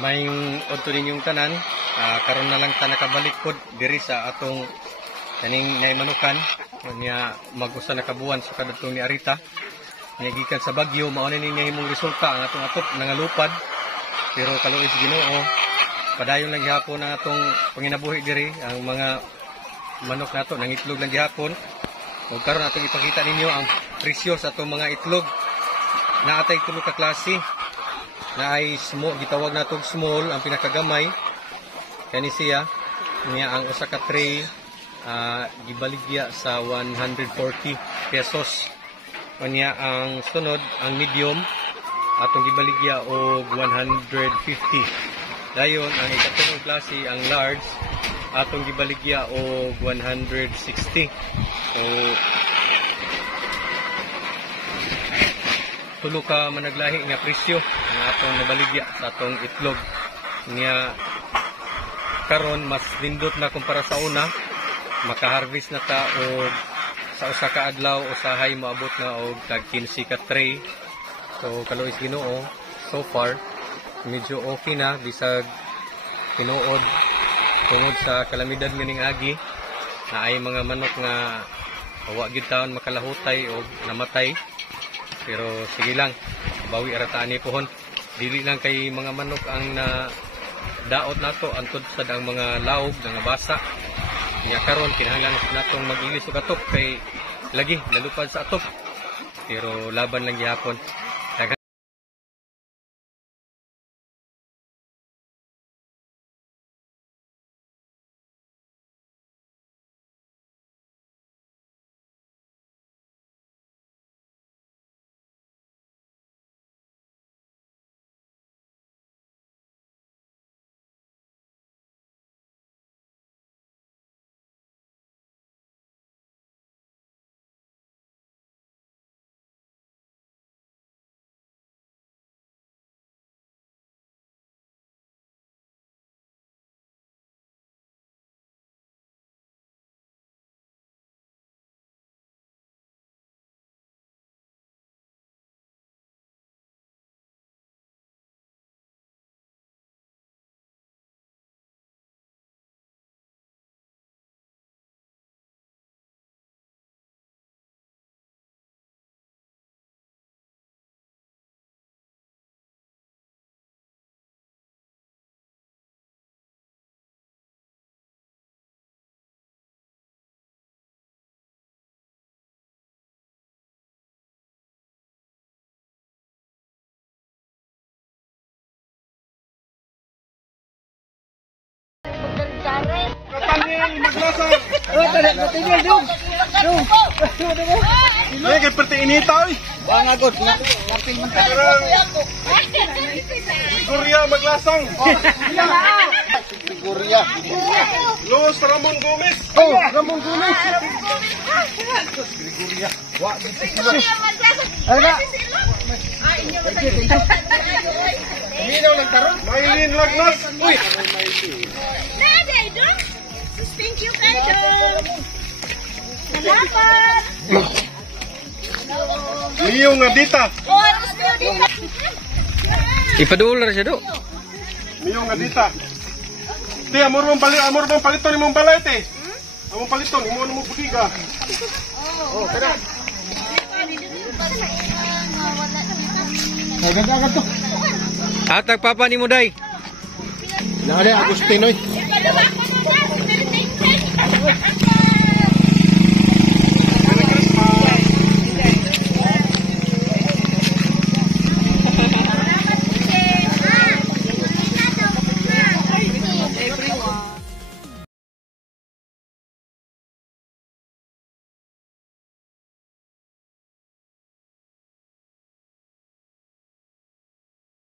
May udto ninyong tanan, karon na lang ta nakabalik pod diri sa atong kaning naimanukan nya mag-usa na kabuwan sa kadtong ni Arita. Nya gikan sa bagyo mao na niya himong resulta ang atong atop nangalupad. Pero kaluoy sa Ginoo, padayon lang gihapon ang atong panginabuhi diri ang mga manok nato nangitlog lang gihapon. Ug karon atong ipakita ninyo ang presyo sa atong mga itlog. Naatay tulo ka klase. Na ay small, gitawag natong small ang pinakagamay kani siya niya ang usa ka tray gibaligya sa 140 pesos kanya ang sunod ang medium atong gibaligya og 150 dayon ang ikatulong klase ang large atong gibaligya og 160 so tulo ka managlahi nga presyo nga atong nabaligya sa atong itlog niya karon mas lindot na kumpara sa una makaharvest na ta og sa usa ka adlaw usahay moabot na og tag 15 ka tray so kaluoy sa Ginoo so far medyo okay na bisag tinuod tungod sa kalamidad nganing agi na ay mga manok nga wa gyud taon makalahutay o namatay. Pero sige lang, bawi arataan ni pohon. Dili lang kay mga manok ang daot nato antod sad ang mga laog nga basa. Nya karon kinahanglan natong mag-ilis og atop kay lagi nalupad sa atop. Pero laban lang gihapon. Maglasang! Natigil, Dong! Dong! Hindi, kaya perti inita, oy! Bang agod, napil man ka. Gregoria, maglasang! Gregoria! Los Ramon Gomez! Oh, Ramon Gomez! Gregoria! Wah, Gregoria, maglasang! Ano na? Hindi daw nagkaroon? Maylin Lagnas! Uy! Naday, Dong! Thank you, Kaidong! Salamat! Leo nga dita! Oh, ano sa Leo dita? Ipadular siya do. Leo nga dita! Te, amor bang paliton imong balay, te? Among paliton, imo mo budiga. Oh, kada. Ay, ganda to. Atag papa ni mo day. Nare Agustinoy.